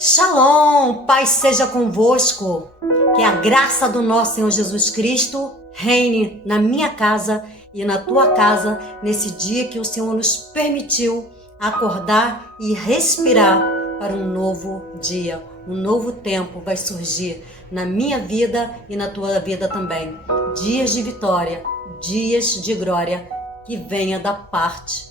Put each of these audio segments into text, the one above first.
Shalom, paz seja convosco, que a graça do nosso Senhor Jesus Cristo reine na minha casa e na tua casa nesse dia que o Senhor nos permitiu acordar e respirar para um novo dia. Um novo tempo vai surgir na minha vida e na tua vida também. Dias de vitória, dias de glória, que venha da parte,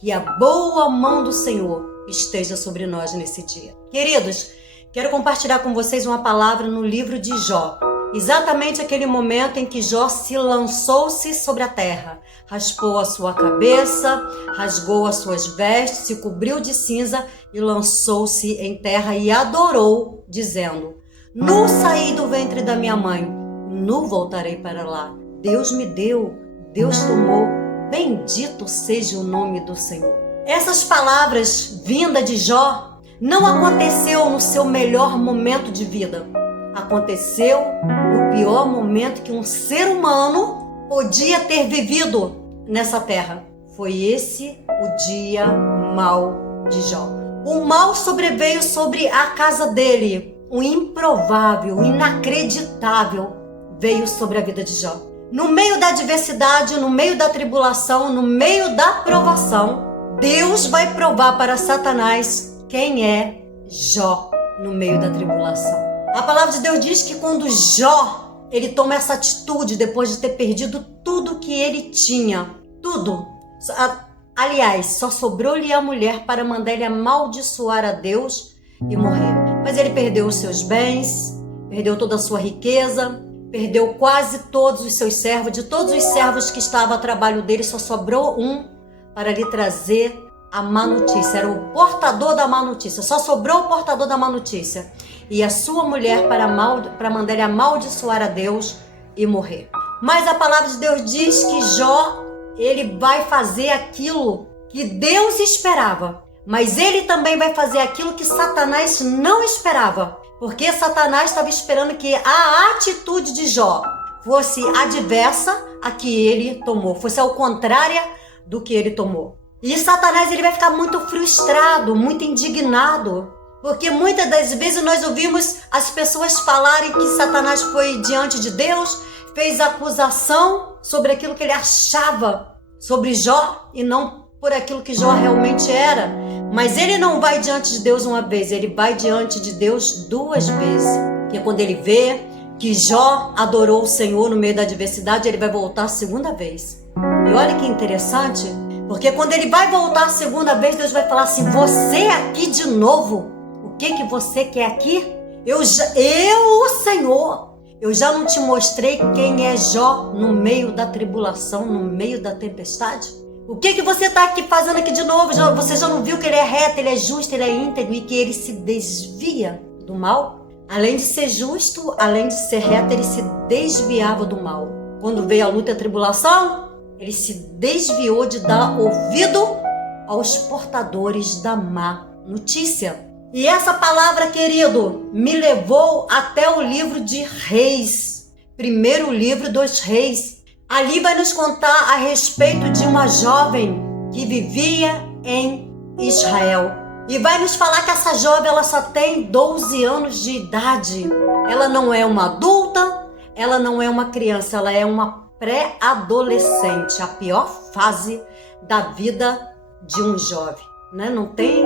que a boa mão do Senhor esteja sobre nós nesse dia. Queridos, quero compartilhar com vocês uma palavra no livro de Jó. Exatamente aquele momento em que Jó se lançou-se sobre a terra, raspou a sua cabeça, rasgou as suas vestes, se cobriu de cinza e lançou-se em terra e adorou, dizendo: Nu saí do ventre da minha mãe, nu voltarei para lá. Deus me deu, Deus tomou, bendito seja o nome do Senhor. Essas palavras vindas de Jó não aconteceu no seu melhor momento de vida. Aconteceu no pior momento que um ser humano podia ter vivido nessa terra. Foi esse o dia mau de Jó. O mal sobreveio sobre a casa dele. O improvável, o inacreditável veio sobre a vida de Jó. No meio da adversidade, no meio da tribulação, no meio da provação, Deus vai provar para Satanás quem é Jó no meio da tribulação. A palavra de Deus diz que quando Jó, ele toma essa atitude depois de ter perdido tudo que ele tinha, tudo. Aliás, só sobrou-lhe a mulher para mandar ele amaldiçoar a Deus e morrer. Mas ele perdeu os seus bens, perdeu toda a sua riqueza, perdeu quase todos os seus servos. De todos os servos que estavam a trabalho dele, só sobrou um para lhe trazer a má notícia. Era o portador da má notícia. Só sobrou o portador da má notícia. E a sua mulher para mandar ele amaldiçoar a Deus e morrer. Mas a palavra de Deus diz que Jó, ele vai fazer aquilo que Deus esperava. Mas ele também vai fazer aquilo que Satanás não esperava. Porque Satanás estava esperando que a atitude de Jó fosse adversa a que ele tomou. Fosse ao contrário do que ele tomou. E Satanás, ele vai ficar muito frustrado, muito indignado, porque muitas das vezes nós ouvimos as pessoas falarem que Satanás foi diante de Deus, fez acusação sobre aquilo que ele achava sobre Jó e não por aquilo que Jó realmente era. Mas ele não vai diante de Deus uma vez, ele vai diante de Deus duas vezes. Porque quando ele vê que Jó adorou o Senhor no meio da adversidade, ele vai voltar a segunda vez. E olha que interessante, porque quando ele vai voltar a segunda vez, Deus vai falar assim: você aqui de novo? O que você quer aqui? Eu, o Senhor, eu já não te mostrei quem é Jó no meio da tribulação, no meio da tempestade? O que você está aqui fazendo aqui de novo? Você já não viu que ele é reto, ele é justo, ele é íntegro e que ele se desvia do mal? Além de ser justo, além de ser reto, ele se desviava do mal. Quando veio a luta e a tribulação, ele se desviou de dar ouvido aos portadores da má notícia. E essa palavra, querido, me levou até o livro de Reis. Primeiro livro dos Reis. Ali vai nos contar a respeito de uma jovem que vivia em Israel. E vai nos falar que essa jovem, ela só tem 12 anos de idade. Ela não é uma adulta, ela não é uma criança, ela é uma pré-adolescente, a pior fase da vida de um jovem, né? Não tem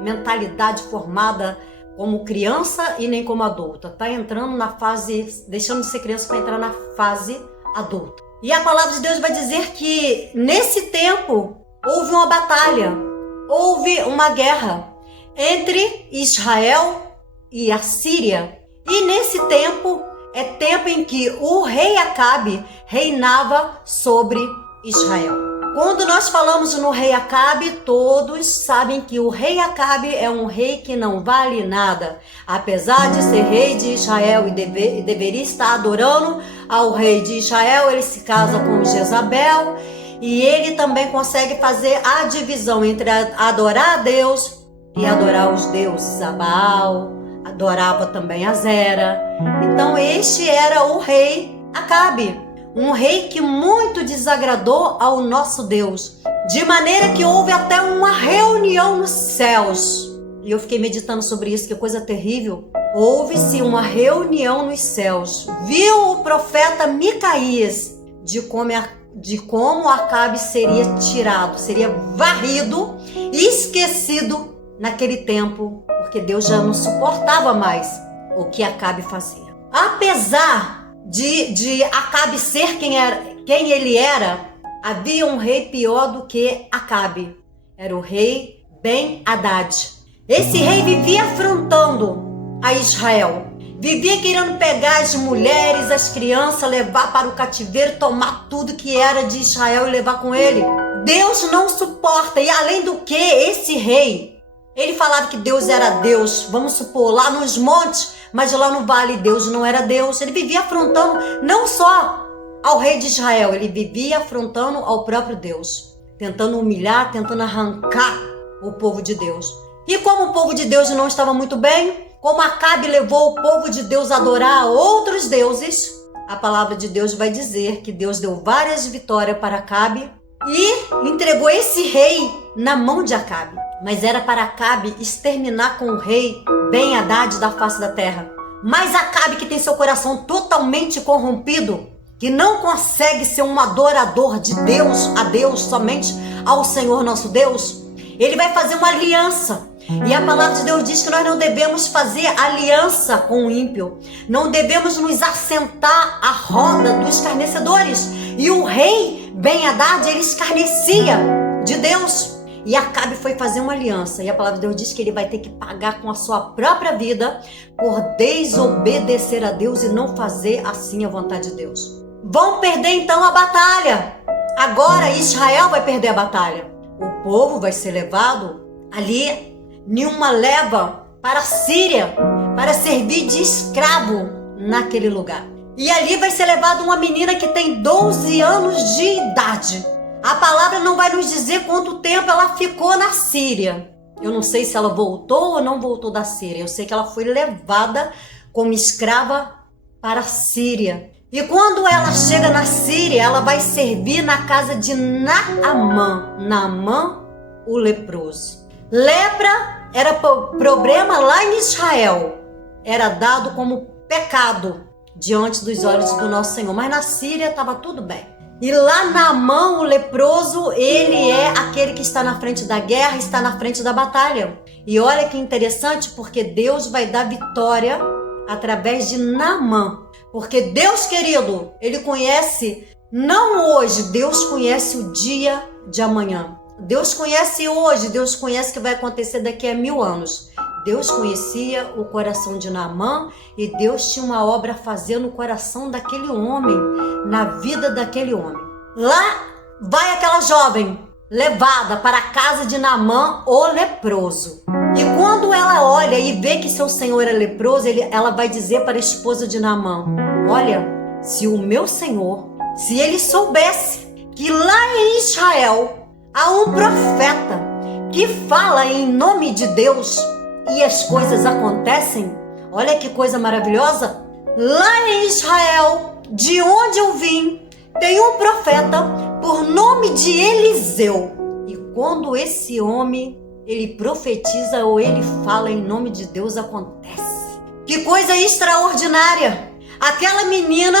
mentalidade formada como criança e nem como adulta. Está entrando na fase, deixando de ser criança para entrar na fase adulta. E a palavra de Deus vai dizer que nesse tempo houve uma batalha, houve uma guerra entre Israel e a Síria. E nesse tempo é tempo em que o rei Acabe reinava sobre Israel. Quando nós falamos no rei Acabe, todos sabem que o rei Acabe é um rei que não vale nada. Apesar de ser rei de Israel e deveria estar adorando ao rei de Israel, ele se casa com Jezabel e ele também consegue fazer a divisão entre adorar a Deus e adorar os deuses, a Baal, adorava também a Zera. Então este era o rei Acabe, um rei que muito desagradou ao nosso Deus, de maneira que houve até uma reunião nos céus e eu fiquei meditando sobre isso, que coisa terrível. Houve-se uma reunião nos céus. Viu o profeta Micaías de como Acabe seria tirado, seria varrido, esquecido naquele tempo, porque Deus já não suportava mais o que Acabe fazia. Apesar de Acabe ser quem ele era, havia um rei pior do que Acabe. Era o rei Ben-Hadad. Esse rei vivia afrontando a Israel. Vivia querendo pegar as mulheres, as crianças, levar para o cativeiro, tomar tudo que era de Israel e levar com ele. Deus não suporta. E além do que, esse rei, ele falava que Deus era Deus, vamos supor, lá nos montes, mas lá no vale Deus não era Deus. Ele vivia afrontando não só ao rei de Israel, ele vivia afrontando ao próprio Deus, tentando humilhar, tentando arrancar o povo de Deus. E como o povo de Deus não estava muito bem, como Acabe levou o povo de Deus a adorar outros deuses, a palavra de Deus vai dizer que Deus deu várias vitórias para Acabe e entregou esse rei na mão de Acabe. Mas era para Acabe exterminar com o rei Ben-Hadad da face da terra. Mas Acabe, que tem seu coração totalmente corrompido, que não consegue ser um adorador de Deus, a Deus, somente ao Senhor nosso Deus, ele vai fazer uma aliança. E a palavra de Deus diz que nós não devemos fazer aliança com o ímpio. Não devemos nos assentar à roda dos escarnecedores. E o rei Ben-Hadad, ele escarnecia de Deus. E Acabe foi fazer uma aliança. E a palavra de Deus diz que ele vai ter que pagar com a sua própria vida por desobedecer a Deus e não fazer assim a vontade de Deus. Vão perder então a batalha. Agora Israel vai perder a batalha. O povo vai ser levado ali em uma leva para a Síria, para servir de escravo naquele lugar. E ali vai ser levada uma menina que tem 12 anos de idade. A palavra não vai nos dizer quanto tempo ela ficou na Síria. Eu não sei se ela voltou ou não voltou da Síria. Eu sei que ela foi levada como escrava para a Síria. E quando ela chega na Síria, ela vai servir na casa de Naamã. Naamã, o leproso. Lepra era problema lá em Israel. Era dado como pecado diante dos olhos do nosso Senhor. Mas na Síria estava tudo bem. E lá Naamã, o leproso, ele é aquele que está na frente da guerra, está na frente da batalha. E olha que interessante, porque Deus vai dar vitória através de Naamã. Porque Deus, querido, ele conhece, não hoje, Deus conhece o dia de amanhã. Deus conhece hoje, Deus conhece o que vai acontecer daqui a 1000 anos. Deus conhecia o coração de Naamã e Deus tinha uma obra a fazer no coração daquele homem, na vida daquele homem. Lá vai aquela jovem levada para a casa de Naamã, o leproso. E quando ela olha e vê que seu senhor é leproso, ela vai dizer para a esposa de Naamã: olha, se o meu senhor, se ele soubesse que lá em Israel há um profeta que fala em nome de Deus e as coisas acontecem, olha que coisa maravilhosa, lá em Israel, de onde eu vim, tem um profeta por nome de Eliseu. E quando esse homem, ele profetiza ou ele fala em nome de Deus, acontece. Que coisa extraordinária! Aquela menina,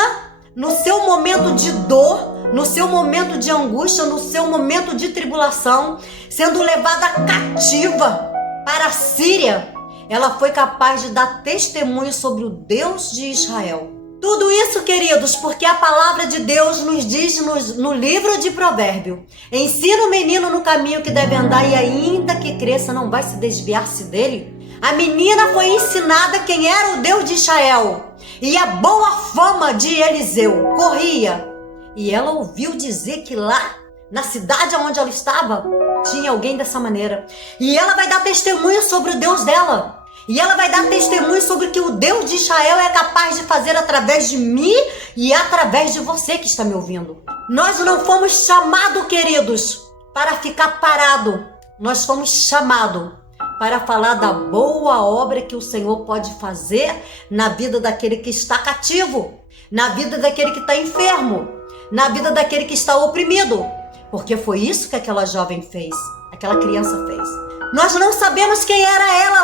no seu momento de dor, no seu momento de angústia, no seu momento de tribulação, sendo levada cativa para a Síria, ela foi capaz de dar testemunho sobre o Deus de Israel. Tudo isso, queridos, porque a palavra de Deus nos diz no livro de Provérbios: ensina o menino no caminho que deve andar e ainda que cresça não vai se desviar-se dele. A menina foi ensinada quem era o Deus de Israel e a boa fama de Eliseu corria. E ela ouviu dizer que lá, na cidade onde ela estava, tinha alguém dessa maneira. E ela vai dar testemunho sobre o Deus dela. E ela vai dar testemunho sobre o que o Deus de Israel é capaz de fazer através de mim e através de você que está me ouvindo. Nós não fomos chamados, queridos, para ficar parado. Nós fomos chamados para falar da boa obra que o Senhor pode fazer na vida daquele que está cativo, na vida daquele que está enfermo, na vida daquele que está oprimido. Porque foi isso que aquela jovem fez, aquela criança fez. Nós não sabemos quem era ela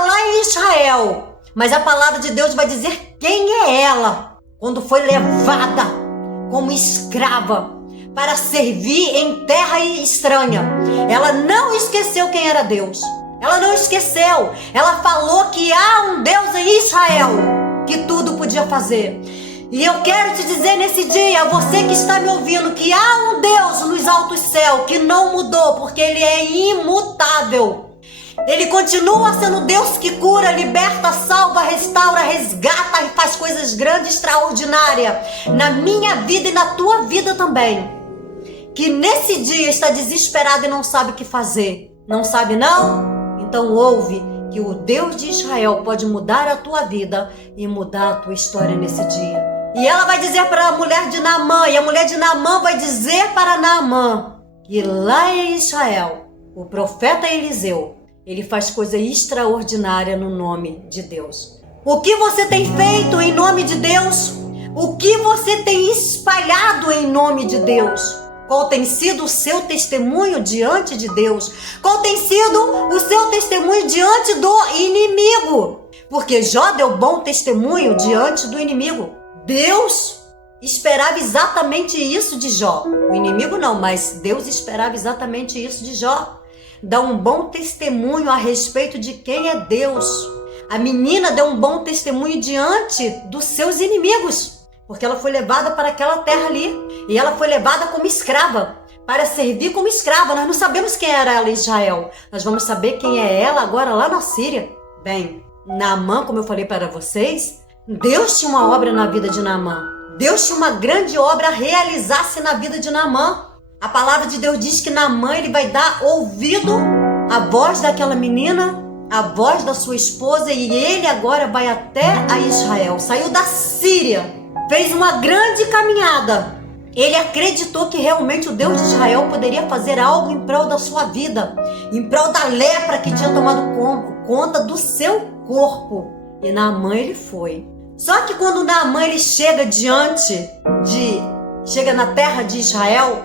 Israel. Mas a palavra de Deus vai dizer quem é ela quando foi levada como escrava para servir em terra estranha. Ela não esqueceu quem era Deus. Ela não esqueceu. Ela falou que há um Deus em Israel que tudo podia fazer. E eu quero te dizer nesse dia, você que está me ouvindo, que há um Deus nos altos céus que não mudou, porque Ele é imutável. Ele continua sendo Deus que cura, liberta, salva, restaura, resgata e faz coisas grandes, extraordinárias na minha vida e na tua vida também. Que nesse dia está desesperado e não sabe o que fazer. Não sabe não? Então ouve que o Deus de Israel pode mudar a tua vida e mudar a tua história nesse dia. E ela vai dizer para a mulher de Naamã, e a mulher de Naamã vai dizer para Naamã que lá em Israel, o profeta Eliseu, ele faz coisa extraordinária no nome de Deus. O que você tem feito em nome de Deus? O que você tem espalhado em nome de Deus? Qual tem sido o seu testemunho diante de Deus? Qual tem sido o seu testemunho diante do inimigo? Porque Jó deu bom testemunho diante do inimigo. Deus esperava exatamente isso de Jó. O inimigo não, mas Deus esperava exatamente isso de Jó. Dá um bom testemunho a respeito de quem é Deus. A menina deu um bom testemunho diante dos seus inimigos, porque ela foi levada para aquela terra ali. E ela foi levada como escrava, para servir como escrava. Nós não sabemos quem era ela em Israel. Nós vamos saber quem é ela agora lá na Síria. Bem, Naamã, como eu falei para vocês, Deus tinha uma obra na vida de Naamã. Deus tinha uma grande obra a realizar-se na vida de Naamã. A palavra de Deus diz que Naamã ele vai dar ouvido à voz daquela menina, à voz da sua esposa, e ele agora vai até a Israel. Saiu da Síria, fez uma grande caminhada. Ele acreditou que realmente o Deus de Israel poderia fazer algo em prol da sua vida, em prol da lepra que tinha tomado conta do seu corpo. E Naamã ele foi. Só que quando Naamã ele chega chega na terra de Israel,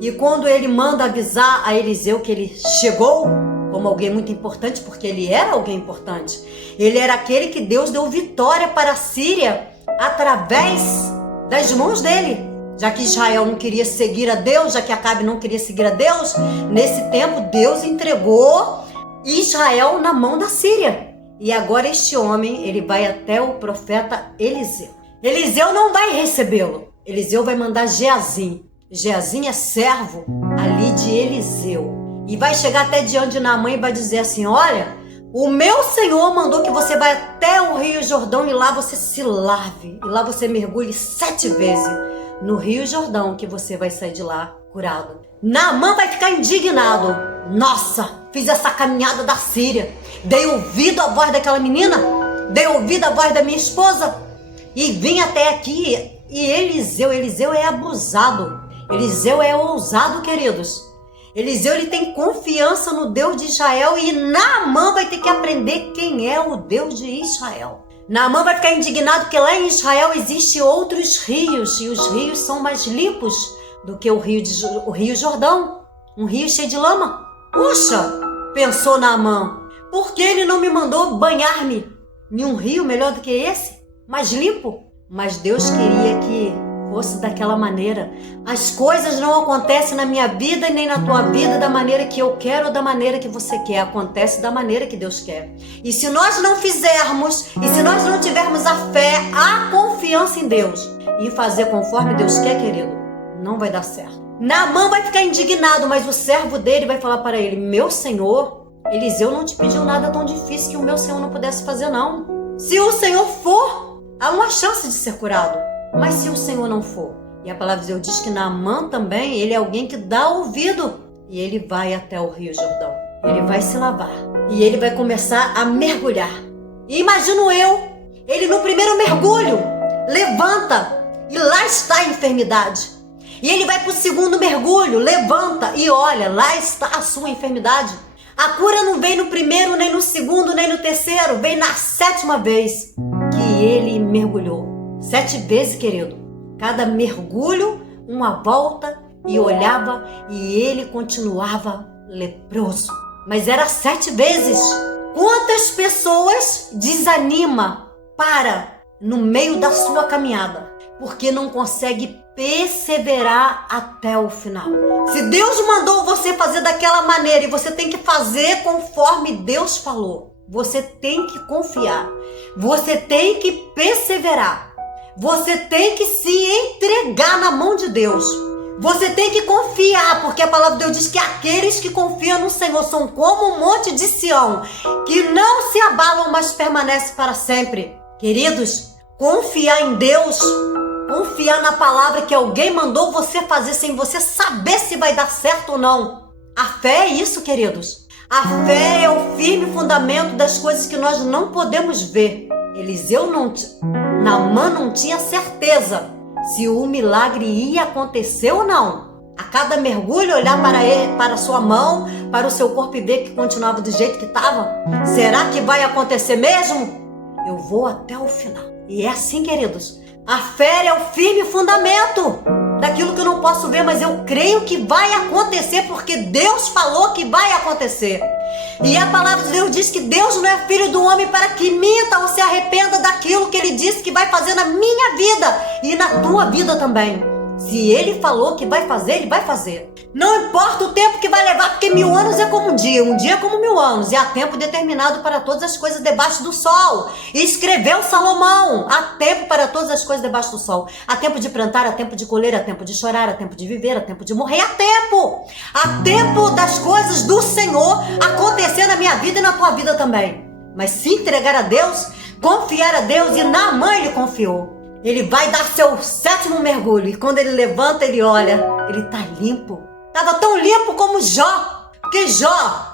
e quando ele manda avisar a Eliseu que ele chegou como alguém muito importante, porque ele era alguém importante, ele era aquele que Deus deu vitória para a Síria através das mãos dele. Já que Israel não queria seguir a Deus, já que Acabe não queria seguir a Deus, nesse tempo Deus entregou Israel na mão da Síria. E agora este homem, ele vai até o profeta Eliseu. Eliseu não vai recebê-lo. Eliseu vai mandar Geazim. Geazim é servo ali de Eliseu. E vai chegar até diante de Naamã e vai dizer assim: olha, o meu Senhor mandou que você vá até o Rio Jordão e lá você se lave. E lá você mergulhe 7 vezes no Rio Jordão, que você vai sair de lá curado. Naamã vai ficar indignado. Nossa, fiz essa caminhada da Síria. Dei ouvido à voz daquela menina. Dei ouvido à voz da minha esposa. E vim até aqui. E Eliseu é abusado. Eliseu é ousado, queridos. Eliseu ele tem confiança no Deus de Israel e Naamã vai ter que aprender quem é o Deus de Israel. Naamã vai ficar indignado porque lá em Israel existem outros rios e os rios são mais limpos do que o Rio Jordão, um rio cheio de lama. Puxa, pensou Naamã, por que ele não me mandou banhar-me em um rio melhor do que esse, mais limpo? Mas Deus queria que fosse daquela maneira. As coisas não acontecem na minha vida e nem na tua vida da maneira que eu quero ou da maneira que você quer. Acontece da maneira que Deus quer. E se nós não fizermos, e se nós não tivermos a fé, a confiança em Deus e fazer conforme Deus quer, querido, não vai dar certo. Naamã vai ficar indignado, mas o servo dele vai falar para ele: meu Senhor, Eliseu não te pediu nada tão difícil que o meu Senhor não pudesse fazer, não. Se o Senhor for, há uma chance de ser curado. Mas se o Senhor não for, e a palavra de Deus diz que Naamã também, ele é alguém que dá ouvido, e ele vai até o Rio Jordão, ele vai se lavar, e ele vai começar a mergulhar. E imagino eu, ele no primeiro mergulho, levanta, e lá está a enfermidade. E ele vai para o segundo mergulho, levanta, e olha, lá está a sua enfermidade. A cura não vem no primeiro, nem no segundo, nem no terceiro, vem na 7ª vez que ele mergulhou. 7 vezes, querido. Cada mergulho, uma volta, e olhava, e ele continuava leproso. Mas era 7 vezes. Quantas pessoas desanima, para no meio da sua caminhada, porque não consegue perseverar até o final. Se Deus mandou você fazer daquela maneira e você tem que fazer conforme Deus falou, você tem que confiar, você tem que perseverar, você tem que se entregar na mão de Deus. Você tem que confiar, porque a palavra de Deus diz que aqueles que confiam no Senhor são como um monte de Sião, que não se abalam, mas permanecem para sempre. Queridos, confiar em Deus, confiar na palavra que alguém mandou você fazer sem você saber se vai dar certo ou não. A fé é isso, queridos. A fé é o firme fundamento das coisas que nós não podemos ver. Naamã não tinha certeza se o milagre ia acontecer ou não. A cada mergulho, olhar para sua mão, para o seu corpo e ver que continuava do jeito que estava. Será que vai acontecer mesmo? Eu vou até o final. E é assim, queridos. A fé é o firme fundamento daquilo que eu não posso ver, mas eu creio que vai acontecer, porque Deus falou que vai acontecer. E a palavra de Deus diz que Deus não é filho do homem para que minta ou se arrependa daquilo que ele disse que vai fazer na minha vida e na tua vida também. Se ele falou que vai fazer, ele vai fazer. Não importa o tempo que vai levar, porque 1000 anos é como um dia é como 1000 anos. E há tempo determinado para todas as coisas debaixo do sol. E escreveu Salomão: há tempo para todas as coisas debaixo do sol. Há tempo de plantar, há tempo de colher, há tempo de chorar, há tempo de viver, há tempo de morrer. Há tempo! Há tempo das coisas do Senhor acontecer na minha vida e na tua vida também. Mas se entregar a Deus, confiar a Deus, e Naamã ele confiou. Ele vai dar seu 7º mergulho. E quando ele levanta, ele olha. Ele tá limpo. Tava tão limpo como Jó. Porque Jó,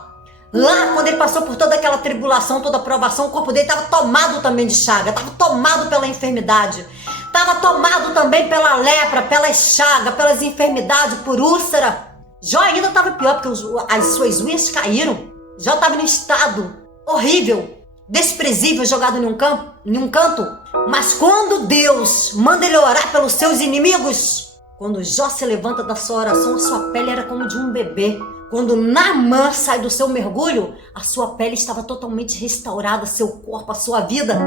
lá quando ele passou por toda aquela tribulação, toda a provação, o corpo dele estava tomado também de chaga. Estava tomado pela enfermidade. Estava tomado também pela lepra, pelas chagas, pelas enfermidades, por úlcera. Jó ainda estava pior, porque as suas unhas caíram. Jó estava em um estado horrível, desprezível, jogado em um canto. Mas quando Deus manda ele orar pelos seus inimigos, quando Jó se levanta da sua oração, a sua pele era como de um bebê. Quando Naamã sai do seu mergulho, a sua pele estava totalmente restaurada, seu corpo, a sua vida.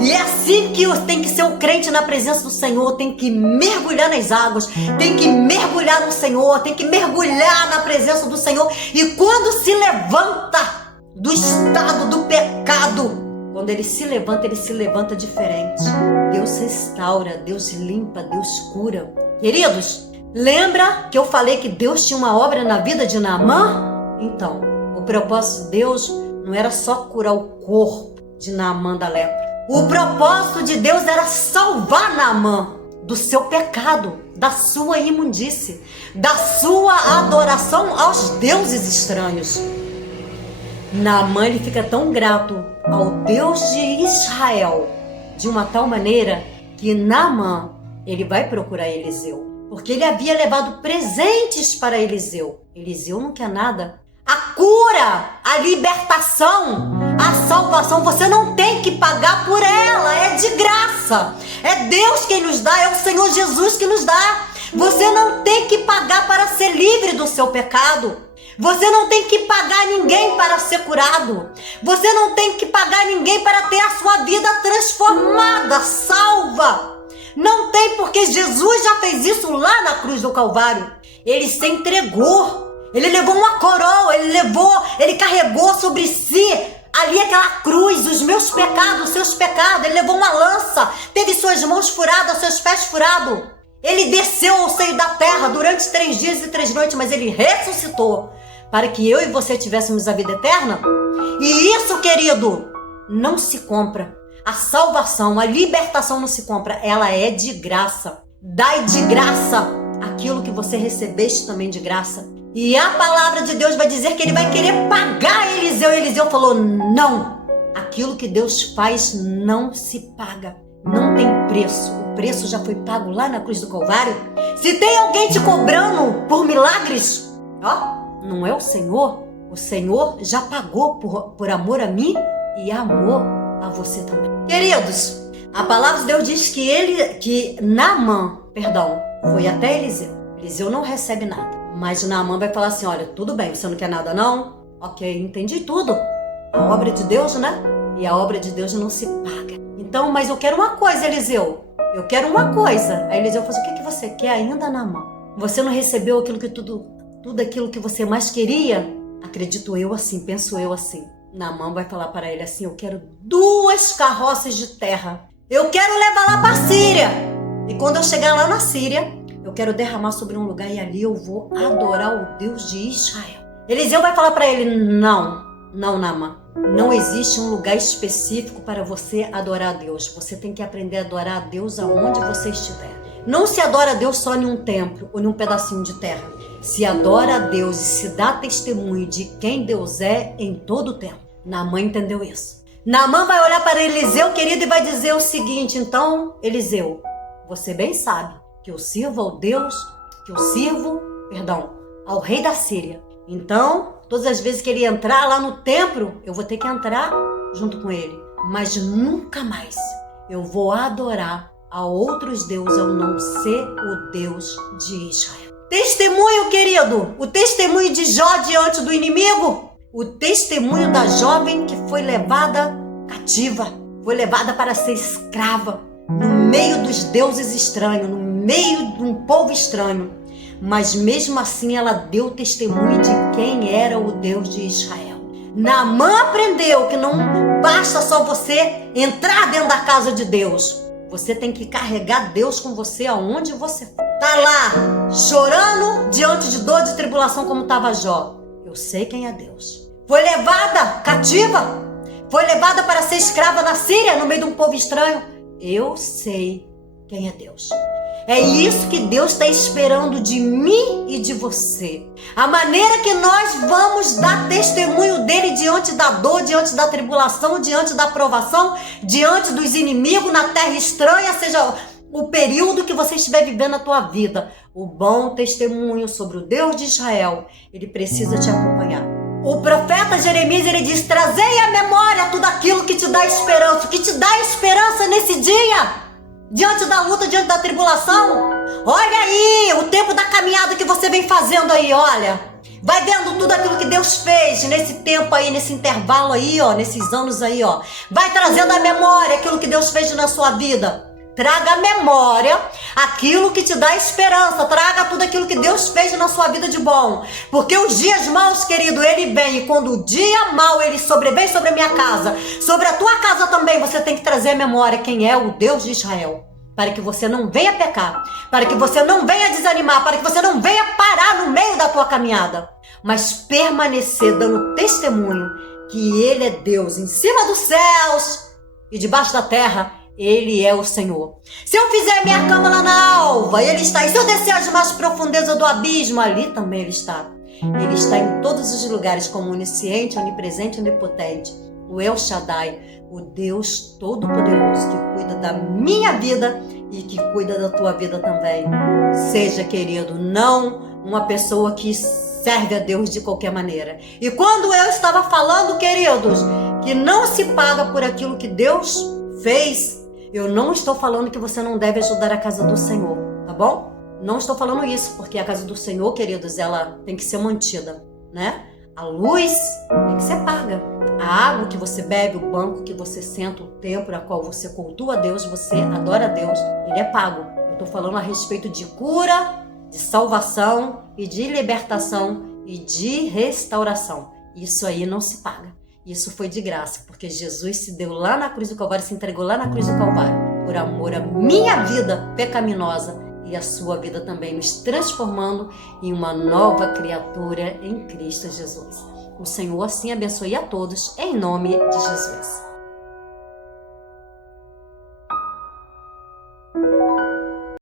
E é assim que tem que ser o crente na presença do Senhor. Tem que mergulhar nas águas, tem que mergulhar no Senhor, tem que mergulhar na presença do Senhor. E quando se levanta do estado do pecado, quando ele se levanta diferente. Deus restaura, Deus limpa, Deus cura. Queridos, lembra que eu falei que Deus tinha uma obra na vida de Naamã? Então, o propósito de Deus não era só curar o corpo de Naamã da lepra. O propósito de Deus era salvar Naamã do seu pecado, da sua imundície, da sua adoração aos deuses estranhos. Naamã ele fica tão grato ao Deus de Israel, de uma tal maneira que Naamã ele vai procurar Eliseu, porque ele havia levado presentes para Eliseu. Eliseu não quer nada. A cura, a libertação, a salvação, você não tem que pagar por ela, é de graça. É Deus quem nos dá, é o Senhor Jesus que nos dá. Você não tem que pagar para ser livre do seu pecado. Você não tem que pagar ninguém para ser curado. Você não tem que pagar ninguém para ter a sua vida transformada, salva. Não tem, porque Jesus já fez isso lá na cruz do Calvário. Ele se entregou. Ele levou uma coroa, ele carregou sobre si ali aquela cruz, os meus pecados, os seus pecados. Ele levou uma lança, teve suas mãos furadas, seus pés furados. Ele desceu ao seio da terra durante 3 dias e 3 noites, mas ele ressuscitou para que eu e você tivéssemos a vida eterna. E isso, querido, não se compra. A salvação, a libertação não se compra, ela é de graça. Dai de graça aquilo que você recebeste também de graça. E a palavra de Deus vai dizer que ele vai querer pagar Eliseu. Eliseu falou: não, aquilo que Deus faz não se paga, não tem preço. O preço já foi pago lá na cruz do Calvário. Se tem alguém te cobrando por milagres, não é o Senhor. O Senhor já pagou por amor a mim e amor a você também. Queridos, a palavra de Deus diz que Naamã, foi até Eliseu. Eliseu não recebe nada, mas Naamã vai falar assim: olha, tudo bem, você não quer nada não? Ok, entendi tudo. A obra de Deus, né? e a obra de Deus não se paga. Então, mas eu quero uma coisa, Eliseu. Eu quero uma coisa. Aí Eliseu falou assim, o que você quer ainda, Naamã? Você não recebeu aquilo que tudo aquilo que você mais queria? Acredito eu assim, penso eu assim. Naamã vai falar para ele assim, eu quero 2 carroças de terra. Eu quero levar lá para a Síria. E quando eu chegar lá na Síria, eu quero derramar sobre um lugar e ali eu vou adorar o Deus de Israel. Eliseu vai falar para ele, não, Naamã. Não existe um lugar específico para você adorar a Deus. Você tem que aprender a adorar a Deus aonde você estiver. Não se adora a Deus só em um templo ou em um pedacinho de terra. Se adora a Deus e se dá testemunho de quem Deus é em todo o tempo. Naamã entendeu isso. Naamã vai olhar para Eliseu, querido, e vai dizer o seguinte, então, Eliseu, você bem sabe que eu sirvo ao rei da Síria. Então, todas as vezes que ele entrar lá no templo, eu vou ter que entrar junto com ele. Mas nunca mais eu vou adorar a outros deuses, ao não ser o Deus de Israel. Testemunho, querido, o testemunho de Jó diante do inimigo, o testemunho da jovem que foi levada cativa, foi levada para ser escrava, no meio dos deuses estranhos, no meio de um povo estranho. Mas mesmo assim ela deu testemunho de quem era o Deus de Israel. Naamã aprendeu que não basta só você entrar dentro da casa de Deus. Você tem que carregar Deus com você aonde você for. Tá lá, chorando diante de dor, de tribulação como estava Jó. Eu sei quem é Deus. Foi levada cativa. Foi levada para ser escrava na Síria, no meio de um povo estranho. Eu sei quem é Deus. É isso que Deus está esperando de mim e de você. A maneira que nós vamos dar testemunho dele diante da dor, diante da tribulação, diante da provação, diante dos inimigos, na terra estranha, seja o período que você estiver vivendo na tua vida. O bom testemunho sobre o Deus de Israel, ele precisa te acompanhar. O profeta Jeremias, ele diz, trazei à memória tudo aquilo que te dá esperança. O que te dá esperança nesse dia? Diante da luta, diante da tribulação. Olha aí, o tempo da caminhada que você vem fazendo aí, olha. Vai vendo tudo aquilo que Deus fez nesse tempo aí, nesse intervalo aí, ó, nesses anos aí, ó. Vai trazendo à memória aquilo que Deus fez na sua vida. Traga à memória aquilo que te dá esperança. Traga tudo aquilo que Deus fez na sua vida de bom. Porque os dias maus, querido, ele vem. E quando o dia mau, ele sobrevém sobre a minha casa, sobre a tua casa também, você tem que trazer à memória quem é o Deus de Israel. Para que você não venha pecar. Para que você não venha desanimar. Para que você não venha parar no meio da tua caminhada. Mas permanecer dando testemunho que ele é Deus em cima dos céus e debaixo da terra. Ele é o Senhor. Se eu fizer minha cama lá na alva, ele está. E se eu descer as mais profundezas do abismo, ali também ele está. Ele está em todos os lugares, como onisciente, onipresente, onipotente. O El Shaddai, o Deus Todo-Poderoso, que cuida da minha vida e que cuida da tua vida também. Seja, querido, não uma pessoa que serve a Deus de qualquer maneira. E quando eu estava falando, queridos, que não se paga por aquilo que Deus fez, eu não estou falando que você não deve ajudar a casa do Senhor, tá bom? Não estou falando isso, porque a casa do Senhor, queridos, ela tem que ser mantida, né? A luz tem que ser paga. A água que você bebe, o banco que você senta, o templo a qual você cultua a Deus, você adora a Deus, ele é pago. Eu estou falando a respeito de cura, de salvação e de libertação e de restauração. Isso aí não se paga. Isso foi de graça, porque Jesus se deu lá na cruz do Calvário, se entregou lá na cruz do Calvário, por amor à minha vida pecaminosa e a sua vida também, nos transformando em uma nova criatura em Cristo Jesus. O Senhor assim abençoe a todos, em nome de Jesus.